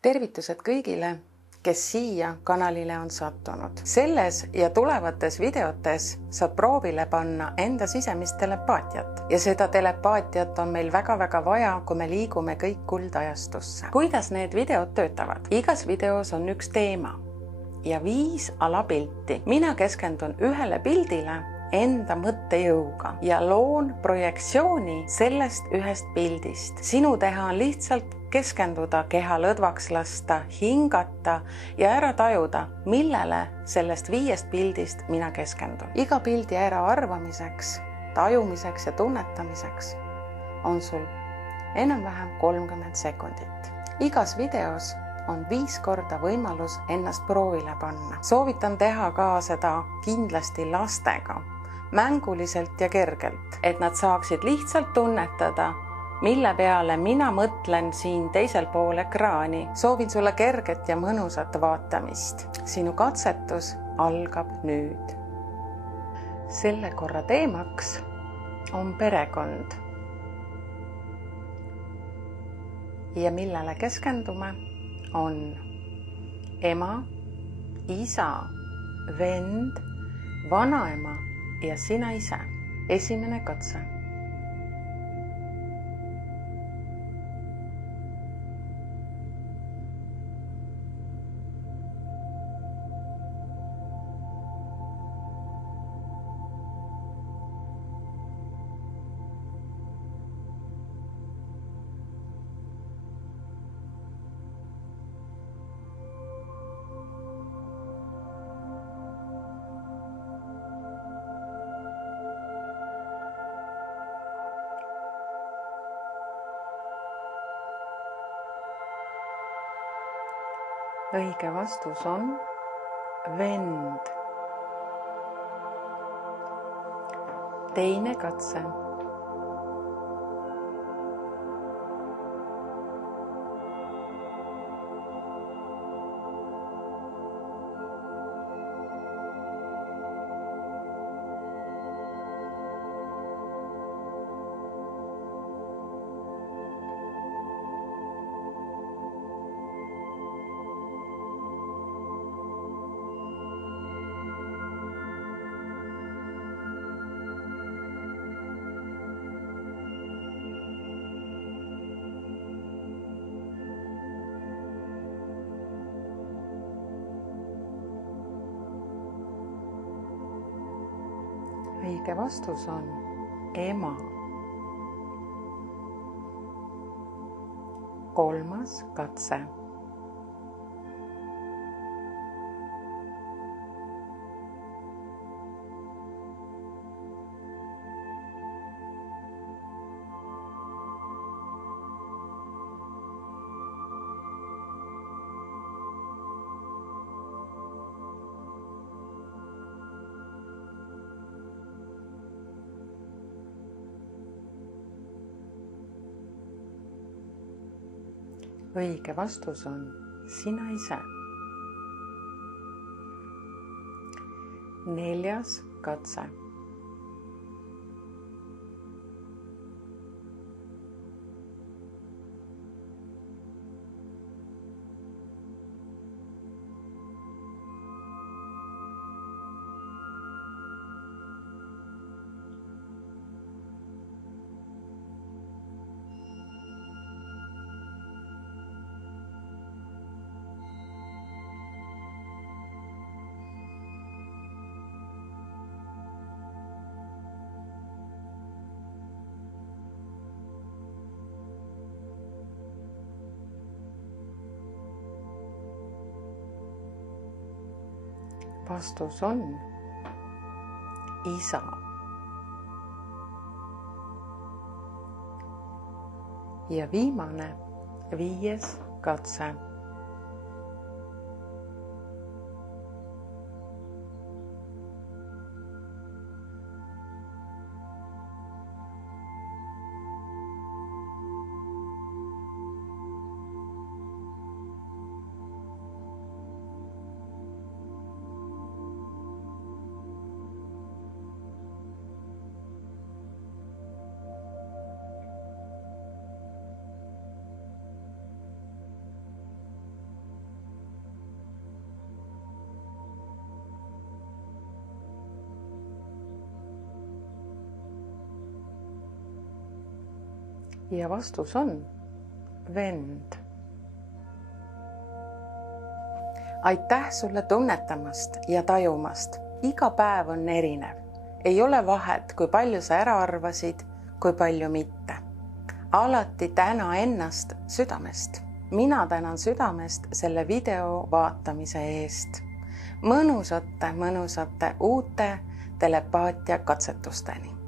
Tervitused kõigile, kes siia kanalile on sattunud. Selles ja tulevates videotes saad proovile panna enda sisemist telepaatiat. Ja seda telepaatiat on meil väga-väga vaja, kui me liigume kõik kuldajastusse. Kuidas need videod töötavad? Igas videos on üks teema ja 5 alapilti. Mina keskendun ühele pildile enda mõttejõuga ja loon projektsiooni sellest ühest pildist. Sinu teha on lihtsalt keskenduda, keha lõdvaks lasta, hingata ja ära tajuda, millele sellest 5 pildist mina keskendun. Iga pildi ära arvamiseks, tajumiseks ja tunnetamiseks on sul enam-vähem 30 sekundit. Igas videos on 5 korda võimalus ennast proovile panna. Soovitan teha ka seda kindlasti lastega, mänguliselt ja kergelt, et nad saaksid lihtsalt tunnetada, mille peale mina mõtlen siin teisel pool ekraani. Soovin sulle kerget ja mõnusat vaatamist. Sinu katsetus algab nüüd. Selle korra teemaks on perekond. Ja millele keskendume on ema, isa, vend, vanaema ja sina ise. Esimene katse. Õige vastus on vend. Teine katse. Õige vastus on ema. Kolmas katse. Õige vastus on sina ise. Neljas katse. Vastus on isa. Ja viimane 5. katse. ja vastus on vend. Aitäh sulle tunnetamast ja tajumast. Iga päev on erinev. Ei ole vahet, kui palju sa ära arvasid, kui palju mitte. Alati täna ennast südamest. Mina tänan südamest selle video vaatamise eest. Mõnusate uute telepaatia katsetusteni.